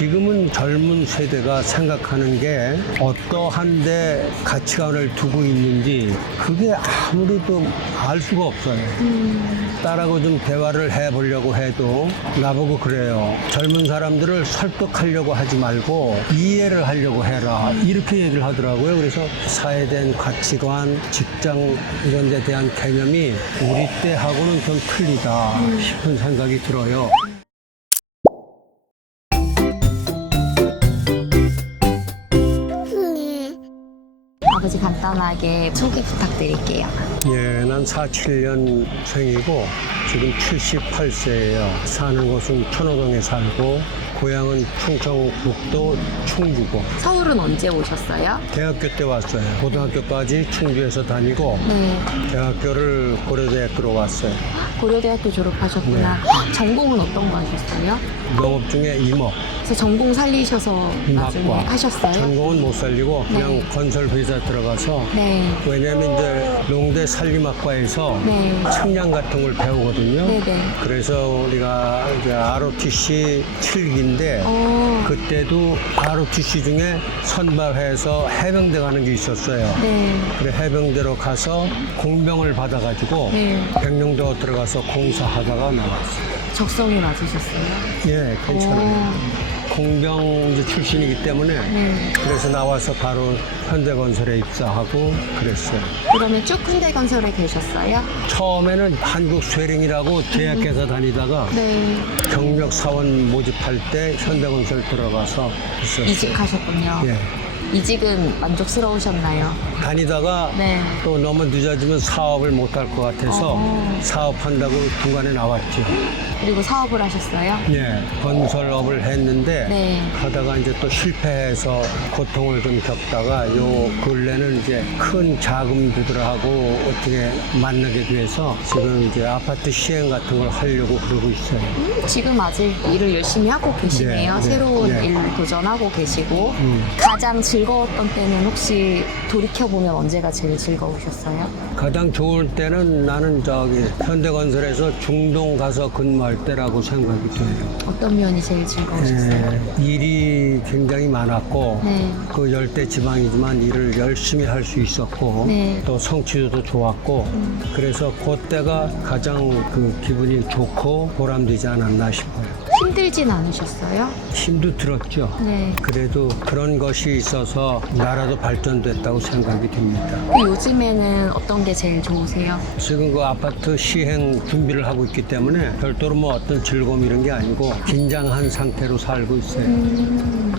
지금은 젊은 세대가 생각하는 게 어떠한데 가치관을 두고 있는지 그게 아무리도 알 수가 없어요. 딸하고 좀 대화를 해보려고 해도 나보고 그래요. 젊은 사람들을 설득하려고 하지 말고 이해를 하려고 해라. 이렇게 얘기를 하더라고요. 그래서 사회된 가치관, 직장 이런 데 대한 개념이 우리 때하고는 좀 틀리다 싶은 생각이 들어요. 아버지 간단하게 소개 부탁드릴게요. 예, 난 47년생이고 지금 78세예요. 사는 곳은 천호동에 살고 고향은 충청북도 충주고 서울은 언제 오셨어요? 대학교 때 왔어요. 고등학교까지 충주에서 다니고 네, 대학교를 고려대학교로 왔어요. 고려대학교 졸업하셨구나. 전공은 어떤 거 하셨어요? 농업 중에 임업, 그래서 전공 살리셔서 나중에 임학과. 하셨어요? 전공은 못 살리고 그냥 네. 건설회사 들어가서 네, 왜냐면 이제 농대 산림학과에서 네. 측량 같은 걸 배우거든요. 네네. 그래서 우리가 이제 ROTC 7기인데 그때도 ROTC 중에 선발해서 해병대 가는 게 있었어요. 네, 그래 해병대로 가서 공병을 받아가지고 네. 백령도 들어가서 공사하다가 나왔어요. 적성이 맞으셨어요? 예, 괜찮아요. 공병 이제 출신이기 때문에 네. 그래서 나와서 바로 현대건설에 입사하고 그랬어요. 그러면 쭉 현대건설에 계셨어요? 처음에는 한국쇠링이라고 제약회사 다니다가 네. 경력 사원 모집할 때 현대건설 들어가서 있었어요. 이직하셨군요. 예. 이직은 만족스러우셨나요? 다니다가 네. 또 너무 늦어지면 사업을 못 할 것 같아서 사업한다고 중간에 나왔죠. 그리고 사업을 하셨어요? 예, 건설업을 했는데 네. 하다가 이제 또 실패해서 고통을 좀 겪다가 요 근래는 이제 큰 자금주들하고 어떻게 만나게 돼서 지금 이제 아파트 시행 같은 걸 하려고 그러고 있어요. 지금 아직 일을 열심히 하고 계시네요. 네, 네, 새로운 네. 일 도전하고 계시고. 가장 즐거웠던 때는 혹시 돌이켜보면 언제가 제일 즐거우셨어요? 가장 좋을 때는 나는 저기 현대건설에서 중동 가서 근무할 때라고 생각이 돼요. 어떤 면이 제일 즐거우셨어요? 예, 일이 굉장히 많았고 네. 그 열대 지방이지만 일을 열심히 할 수 있었고 네. 또 성취도도 좋았고 그래서 그때가 가장 그 기분이 좋고 보람되지 않았나 싶어요. 힘들진 않으셨어요? 힘도 들었죠. 네. 그래도 그런 것이 있어서 나라도 발전됐다고 생각이 듭니다. 요즘에는 어떤 게 제일 좋으세요? 지금 그 아파트 시행 준비를 하고 있기 때문에 별도로 뭐 어떤 즐거움 이런 게 아니고 긴장한 상태로 살고 있어요.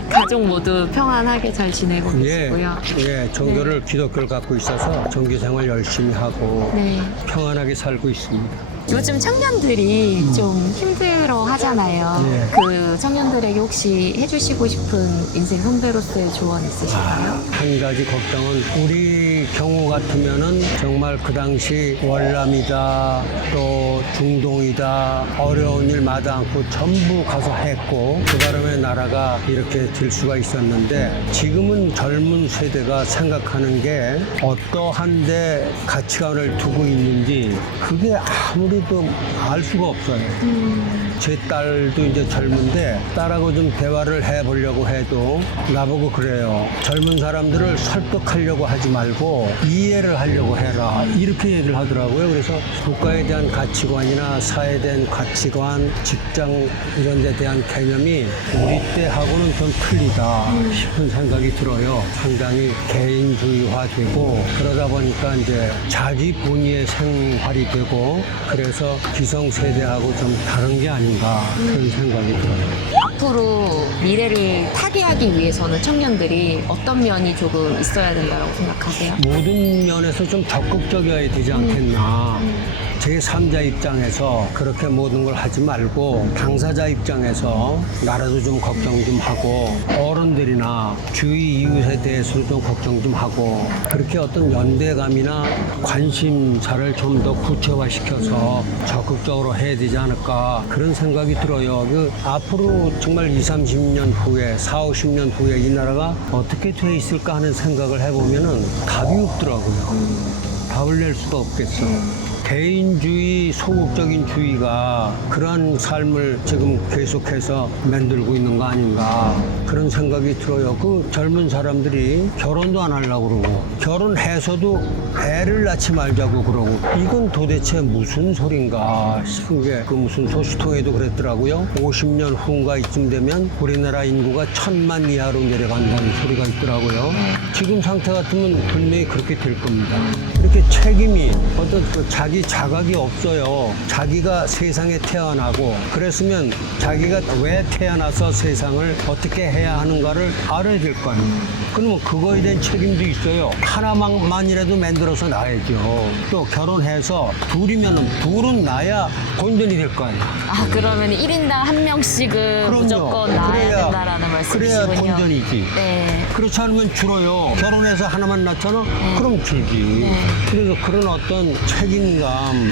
가족 모두 평안하게 잘 지내고 예, 계시고요. 예, 종교를 기독교를 갖고 있어서 종교 생활 열심히 하고 네. 평안하게 살고 있습니다. 요즘 청년들이 좀 힘들어 하잖아요. 네. 그 청년들에게 혹시 해주시고 싶은 인생 선배로서의 조언 있으실까요? 한 가지 걱정은 우리 경우 같으면은 정말 그 당시 월남이다 또 중동이다 어려운 일 마다 않고 전부 가서 했고 그 바람에 나라가 이렇게 될 수가 있었는데 지금은 젊은 세대가 생각하는 게 어떠한데 가치관을 두고 있는지 그게 아무리도 알 수가 없어요. 제 딸도 이제 젊은데 딸하고 좀 대화를 해보려고 해도 나보고 그래요. 젊은 사람들을 설득하려고 하지 말고 이해를 하려고 해라. 이렇게 얘기를 하더라고요. 그래서 국가에 대한 가치관이나 사회에 대한 가치관, 직장 이런 데 대한 개념이 우리 때하고는 좀 틀리다 싶은 생각이 들어요. 상당히 개인주의화되고 그러다 보니까 이제 자기 본위의 생활이 되고 그래서 기성세대하고 좀 다른 게 아닌가 그런 생각이 들어요. 앞으로 미래를 타개하기 위해서는 청년들이 어떤 면이 조금 있어야 된다고 생각하세요? 모든 면에서 좀 적극적이어야 되지 않겠나. 제3자 입장에서 그렇게 모든 걸 하지 말고 당사자 입장에서 나라도 좀 걱정 좀 하고 어른들이나 주위 이웃에 대해서도 좀 걱정 좀 하고 그렇게 어떤 연대감이나 관심사를 좀 더 구체화시켜서 적극적으로 해야 되지 않을까 그런 생각이 들어요. 그 앞으로 정말 20, 30년 후에 40, 50년 후에 이 나라가 어떻게 돼 있을까 하는 생각을 해보면은 답이 없더라고요. 답을 낼 수가 없겠어. 개인주의, 소극적인 주의가 그런 삶을 지금 계속해서 만들고 있는 거 아닌가 그런 생각이 들어요. 그 젊은 사람들이 결혼도 안 하려고 그러고 결혼해서도 애를 낳지 말자고 그러고 이건 도대체 무슨 소린가 싶은 게 그 무슨 소식통에도 그랬더라고요. 50년 후인가 이쯤 되면 우리나라 인구가 1000만 이하로 내려간다는 소리가 있더라고요. 지금 상태 같으면 분명히 그렇게 될 겁니다. 이렇게 책임이 어떤 그 자기 자각이 없어요. 자기가 세상에 태어나고 그랬으면 자기가 왜 태어나서 세상을 어떻게 해야 하는가를 알아야 될 거 아니에요. 그러면 그거에 대한 책임도 있어요. 하나만이라도 만들어서 낳아야죠. 또 결혼해서 둘은 낳아야 본전이 될 거 아니에요. 아, 그러면 1인당 한 명씩은 그럼요. 무조건 낳아야 그래야- 된다라는 그래야 말씀이시군요. 본전이지. 네. 그렇지 않으면 줄어요. 결혼해서 하나만 낳잖아? 그럼 줄지. 네. 그래서 그런 어떤 책임감,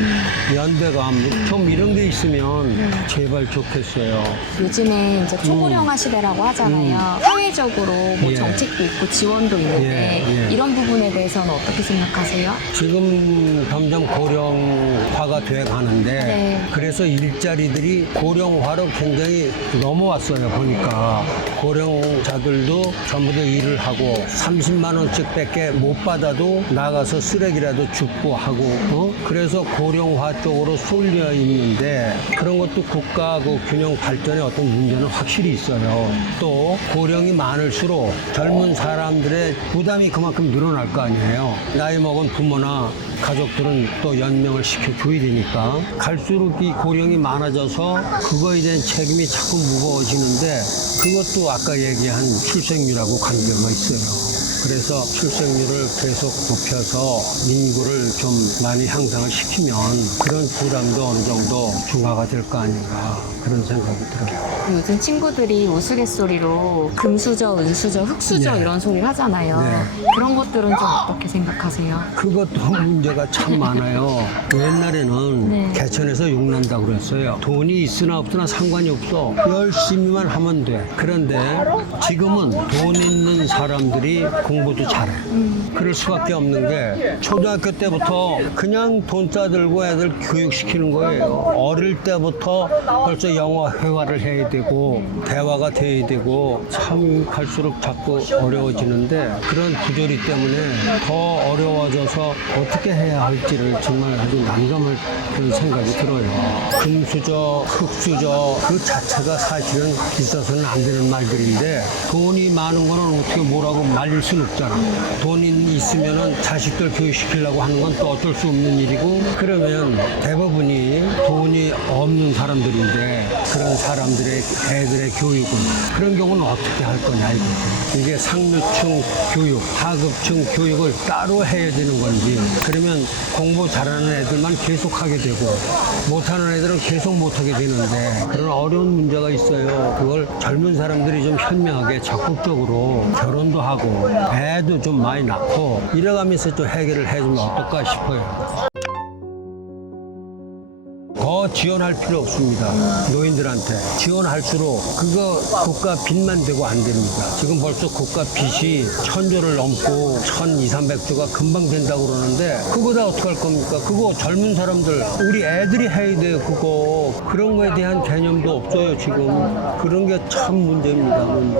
연대감, 좀 이런 게 있으면 제발 좋겠어요. 요즘에 이제 초고령화 시대라고 하잖아요. 사회적으로 뭐 예. 정책도 있고 지원도 있는데 예, 예. 이런 부분에 대해서는 어떻게 생각하세요? 지금 점점 고령화가 돼 가는데 네. 그래서 일자리들이 고령화로 굉장히 넘어왔어요. 보니까 고령자들도 전부 다 일을 하고 30만 원씩 밖에 못 받아도 나가서 쓰레기라도 줍고 하고 그래서 고령화 쪽으로 쏠려 있는데 그런 것도 국가 그 균형 발전에 어떤 문제는 확실히 있어요. 또 고령이 많을수록 젊은 사람들의 부담이 그만큼 늘어날 거 아니에요. 나이 먹은 부모나 가족들은 또 연명을 시켜줘야 되니까 갈수록 이 고령이 많아져서 그거에 대한 책임이 자꾸 무거워지는데 그것도 아까 얘기한 출생률하고 관계가 있어요. 그래서 출생률을 계속 높여서 인구를 좀 많이 향상을 시키면 그런 부담도 어느 정도 중화가 될 거 아닌가 그런 생각이 들어요. 요즘 친구들이 우스갯소리로 금수저, 은수저, 흑수저 네. 이런 소리를 하잖아요. 네. 그런 것들은 좀 어떻게 생각하세요? 그것도 문제가 참 많아요. 옛날에는 네. 개천에서 욕난다고 그랬어요. 돈이 있으나 없으나 상관이 없어. 열심히만 하면 돼. 그런데 지금은 돈 있는 사람들이 공부도 잘해. 그럴 수밖에 없는 게 초등학교 때부터 그냥 돈 싸들고 애들 교육시키는 거예요. 어릴 때부터 벌써 영어 회화를 해야 되고 대화가 돼야 되고 참 갈수록 자꾸 어려워지는데 그런 구조리 때문에 더 어려워져서 어떻게 해야 할지를 정말 아주 난감할 그런 생각이 들어요. 금수저, 흑수저 그 자체가 사실은 있어서는 안 되는 말들인데 돈이 많은 거는 어떻게 뭐라고 말릴 수는 없잖아. 돈이 있으면은 자식들 교육시키려고 하는 건 또 어쩔 수 없는 일이고 그러면 대부분이 돈이 없는 사람들인데 그런 사람들의 애들의 교육은 그런 경우는 어떻게 할 거냐 이거죠. 이게 상류층 교육, 하급층 교육을 따로 해야 되는 건지 그러면 공부 잘하는 애들만 계속 하게 되고 못하는 애들은 계속 못하게 되는데 그런 어려운 문제가 있어요. 그걸 젊은 사람들이 좀 현명하게 적극적으로 결혼도 하고 애도 좀 많이 낳고 이래가면서 좀 해결을 해주면 어떨까 싶어요. 더 지원할 필요 없습니다. 노인들한테 지원할수록 그거 국가 빚만 되고 안 됩니다. 지금 벌써 국가 빚이 1000조를 넘고 1200~300조가 금방 된다고 그러는데 그거 다 어떻게 할 겁니까? 그거 젊은 사람들 우리 애들이 해야 돼요. 그거 그런 거에 대한 개념도 없어요. 지금 그런 게 참 문제입니다. 문제.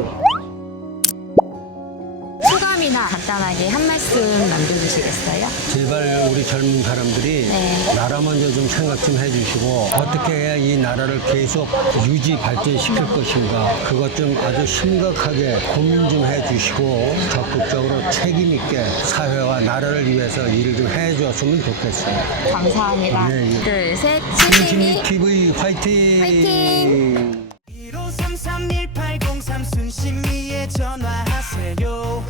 소감이나 간단하게 한 말씀 남겨주시겠어요? 제발 우리 젊은 사람들이 네. 나라 먼저 좀 생각 좀 해주시고 어떻게 해야 이 나라를 계속 유지 발전시킬 것인가 그것 좀 아주 심각하게 고민 좀 해주시고 적극적으로 책임 있게 사회와 나라를 위해서 일을 좀 해줬으면 좋겠어요. 감사합니다. 네, 네. 둘, 셋, 신심이 신심이 TV 화이팅! 화이팅! 1533-1803 순심이에 전화하세요.